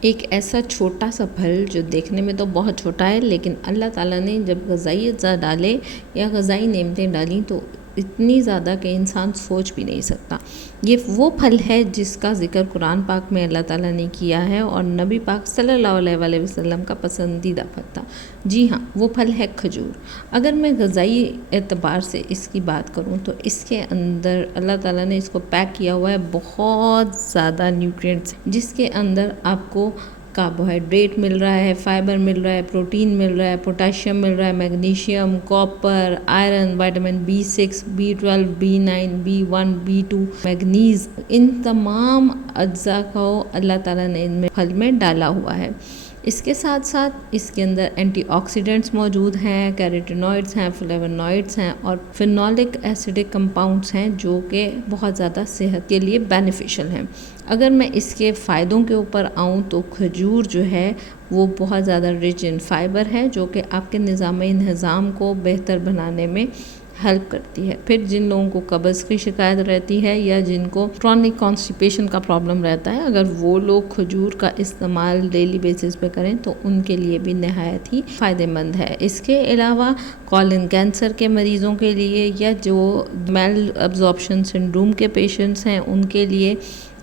ایک ایسا چھوٹا سا پھل جو دیکھنے میں تو بہت چھوٹا ہے، لیکن اللہ تعالیٰ نے جب غذائی اجزاء ڈالے یا غذائی نعمتیں ڈالیں تو اتنی زیادہ کہ انسان سوچ بھی نہیں سکتا۔ یہ وہ پھل ہے جس کا ذکر قرآن پاک میں اللہ تعالیٰ نے کیا ہے اور نبی پاک صلی اللہ علیہ وآلہ وسلم کا پسندیدہ پھل تھا۔ جی ہاں، وہ پھل ہے کھجور۔ اگر میں غذائی اعتبار سے اس کی بات کروں تو اس کے اندر اللہ تعالیٰ نے اس کو پیک کیا ہوا ہے بہت زیادہ نیوٹرینٹس، جس کے اندر آپ کو کاربوہائیڈریٹ مل رہا ہے، فائبر مل رہا ہے، پروٹین مل رہا ہے، پوٹاشیم مل رہا ہے، magnesium, copper, iron, vitamin B6، B12، B9، B1، B2، manganese, ان تمام اجزاء کو اللہ تعالیٰ نے ان میں پھل میں ڈالا ہوا ہے۔ اس کے ساتھ ساتھ اس کے اندر اینٹی آکسیڈنٹس موجود ہیں، کیروٹینوئڈز ہیں، فلیونوئڈز ہیں اور فینولک ایسیڈک کمپاؤنڈز ہیں جو کہ بہت زیادہ صحت کے لیے بینیفیشل ہیں۔ اگر میں اس کے فائدوں کے اوپر آؤں تو کھجور جو ہے وہ بہت زیادہ رچ ان فائبر ہے جو کہ آپ کے نظام انہضام کو بہتر بنانے میں ہیلپ کرتی ہے۔ پھر جن لوگوں کو قبض کی شکایت رہتی ہے یا جن کو کرونک کانسٹیپیشن کا پرابلم رہتا ہے، اگر وہ لوگ کھجور کا استعمال ڈیلی بیسس پہ کریں تو ان کے لیے بھی نہایت ہی فائدہ مند ہے۔ اس کے علاوہ کولن کینسر کے مریضوں کے لیے یا جو میل ابزارپشن سنڈروم کے پیشنٹس ہیں ان کے لیے،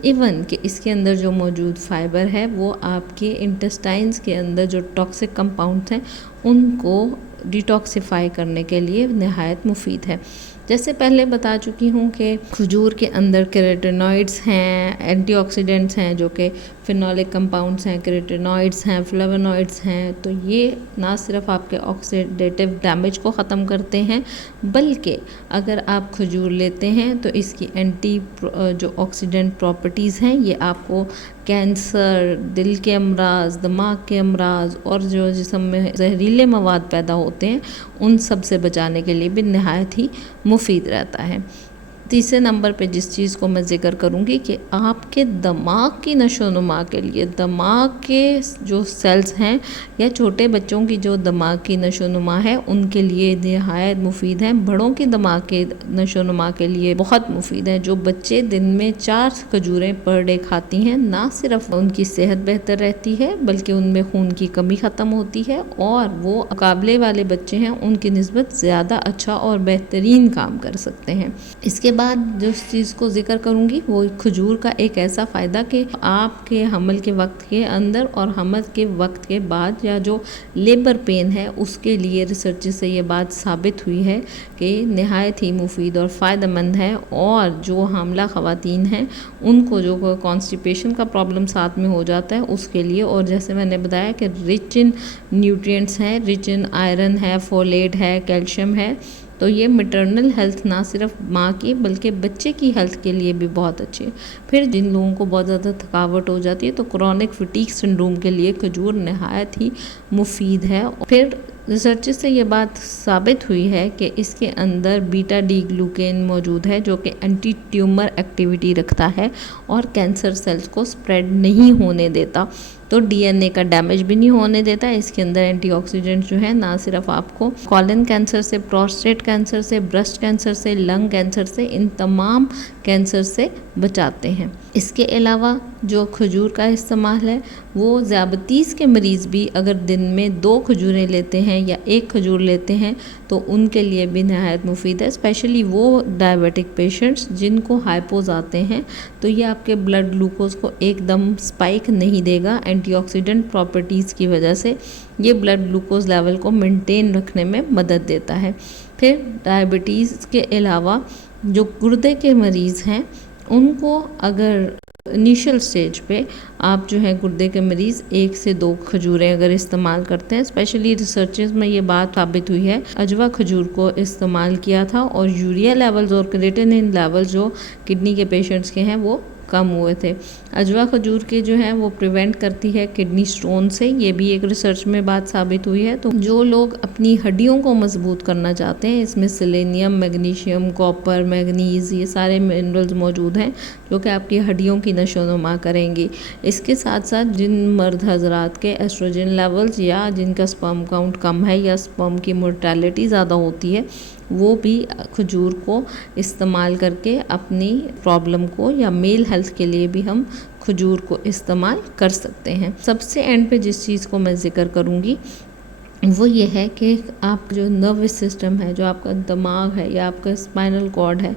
ایون کہ اس کے اندر جو موجود فائبر ہے وہ آپ کے انٹسٹائنز کے اندر جو ٹاکسک کمپاؤنڈز ہیں ان کو ڈیٹاکسیفائی کرنے کے لیے نہایت مفید ہے۔ جیسے پہلے بتا چکی ہوں کہ کھجور کے اندر کیروٹینوئڈز ہیں، اینٹی آکسیڈنٹس ہیں جو کہ فینولک کمپاؤنڈز ہیں، کیروٹینوئڈز ہیں، فلیونوئڈز ہیں، تو یہ نہ صرف آپ کے آکسیڈیٹیو ڈیمیج کو ختم کرتے ہیں بلکہ اگر آپ کھجور لیتے ہیں تو اس کی اینٹی جو آکسیڈنٹ پراپرٹیز ہیں یہ آپ کو کینسر، دل کے امراض، دماغ کے امراض اور جو جسم میں زہریلے مواد پیدا ہوتے ہیں ان سب سے بچانے کے لیے بھی نہایت ہی مفید رہتا ہے۔ تیسرے نمبر پہ جس چیز کو میں ذکر کروں گی کہ آپ کے دماغ کی نشو و نما کے لیے، دماغ کے جو سیلز ہیں یا چھوٹے بچوں کی جو دماغ کی نشو و نما ہے ان کے لیے نہایت مفید ہیں، بڑوں کی دماغ کے نشو و نما کے لیے بہت مفید ہیں۔ جو بچے دن میں 4 کھجوریں پر ڈے کھاتی ہیں، نہ صرف ان کی صحت بہتر رہتی ہے بلکہ ان میں خون کی کمی ختم ہوتی ہے اور وہ مقابلے والے بچے ہیں ان کی نسبت زیادہ اچھا اور بہترین کام کر سکتے ہیں۔ اس کے بعد جس چیز کو ذکر کروں گی وہ کھجور کا ایک ایسا فائدہ کہ آپ کے حمل کے وقت کے اندر اور حمل کے وقت کے بعد یا جو لیبر پین ہے اس کے لیے ریسرچ سے یہ بات ثابت ہوئی ہے کہ نہایت ہی مفید اور فائدہ مند ہے، اور جو حاملہ خواتین ہیں ان کو جو کانسٹیپیشن کا پرابلم ساتھ میں ہو جاتا ہے اس کے لیے، اور جیسے میں نے بتایا کہ رچ ان نیوٹرینٹس ہیں، رچ ان آئرن ہے، فولیٹ ہے، کیلشیم ہے، تو یہ میٹرنل ہیلتھ نہ صرف ماں کی بلکہ بچے کی ہیلتھ کے لیے بھی بہت اچھی ہے۔ پھر جن لوگوں کو بہت زیادہ تھکاوٹ ہو جاتی ہے تو کرونک فٹیگ سنڈروم کے لیے کھجور نہایت ہی مفید ہے۔ پھر ریسرچ سے یہ بات ثابت ہوئی ہے کہ اس کے اندر بیٹا ڈی گلوکین موجود ہے جو کہ اینٹی ٹیومر ایکٹیویٹی رکھتا ہے اور کینسر سیلز کو سپریڈ نہیں ہونے دیتا، تو DNA کا ڈیمیج بھی نہیں ہونے دیتا۔ اس کے اندر اینٹی آکسیڈنٹ جو ہے نہ صرف آپ کو کولن کینسر سے، پروسٹیٹ کینسر سے، برسٹ کینسر سے، لنگ کینسر سے، ان تمام کینسر سے بچاتے ہیں۔ اس کے علاوہ جو کھجور کا استعمال ہے وہ ذیابیطیز کے مریض بھی اگر دن میں 2 کھجوریں لیتے ہیں یا 1 کھجور لیتے ہیں تو ان کے لیے بھی نہایت مفید ہے، اسپیشلی وہ ڈائبیٹک پیشنٹس جن کو ہائپوز آتے ہیں، تو یہ آپ کے بلڈ گلوکوز کو ایک دم سپائک نہیں دے گا۔ اینٹی آکسیڈنٹ پراپرٹیز کی وجہ سے یہ بلڈ گلوکوز لیول کو مینٹین رکھنے میں مدد دیتا ہے۔ پھر ڈائبٹیز کے علاوہ جو گردے کے مریض ہیں ان کو اگر انیشل سٹیج پہ آپ جو ہے گردے کے مریض 1 سے 2 کھجوریں اگر استعمال کرتے ہیں، اسپیشلی ریسرچز میں یہ بات ثابت ہوئی ہے، اجوا کھجور کو استعمال کیا تھا اور یوریا لیولز اور کریٹینین لیولز جو کڈنی کے پیشنٹس کے ہیں وہ کم ہوئے تھے۔ اجوا کھجور کے جو ہے وہ پریونٹ کرتی ہے کڈنی سٹون سے، یہ بھی ایک ریسرچ میں بات ثابت ہوئی ہے۔ تو جو لوگ اپنی ہڈیوں کو مضبوط کرنا چاہتے ہیں، اس میں سیلینیم، میگنیشیم، کاپر، مینگنیز، یہ سارے منرلز موجود ہیں جو کہ آپ کی ہڈیوں کی نشو و نما کریں گی۔ اس کے ساتھ ساتھ جن مرد حضرات کے ایسٹروجن لیولز یا جن کا سپرم کاؤنٹ کم ہے یا سپرم کی مورٹیلٹی زیادہ ہوتی ہے، وہ بھی کھجور کو استعمال کر کے اپنی پرابلم کو، یا میل ہیلتھ کے لیے بھی ہم کھجور کو استعمال کر سکتے ہیں۔ سب سے اینڈ پہ جس چیز کو میں ذکر کروں گی وہ یہ ہے کہ آپ جو نروس سسٹم ہے، جو آپ کا دماغ ہے یا آپ کا اسپائنل کارڈ ہے،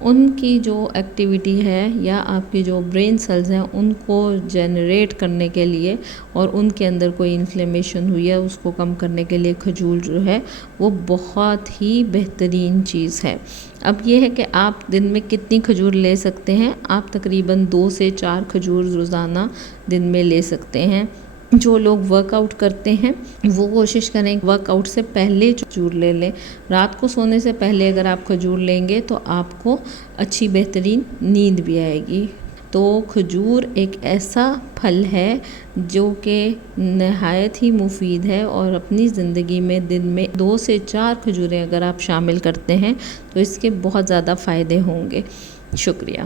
ان کی جو ایکٹیویٹی ہے یا آپ کی جو برین سیلز ہیں ان کو جنریٹ کرنے کے لیے اور ان کے اندر کوئی انفلیمیشن ہوئی ہے اس کو کم کرنے کے لیے کھجور جو ہے وہ بہت ہی بہترین چیز ہے۔ اب یہ ہے کہ آپ دن میں کتنی کھجور لے سکتے ہیں؟ آپ تقریباً 2 سے 4 کھجور روزانہ دن میں لے سکتے ہیں۔ جو لوگ ورک آؤٹ کرتے ہیں وہ کوشش کریں ورک آؤٹ سے پہلے کھجور لے لیں۔ رات کو سونے سے پہلے اگر آپ کھجور لیں گے تو آپ کو اچھی بہترین نیند بھی آئے گی۔ تو کھجور ایک ایسا پھل ہے جو کہ نہایت ہی مفید ہے، اور اپنی زندگی میں دن میں 2 سے 4 کھجوریں اگر آپ شامل کرتے ہیں تو اس کے بہت زیادہ فائدے ہوں گے۔ شکریہ۔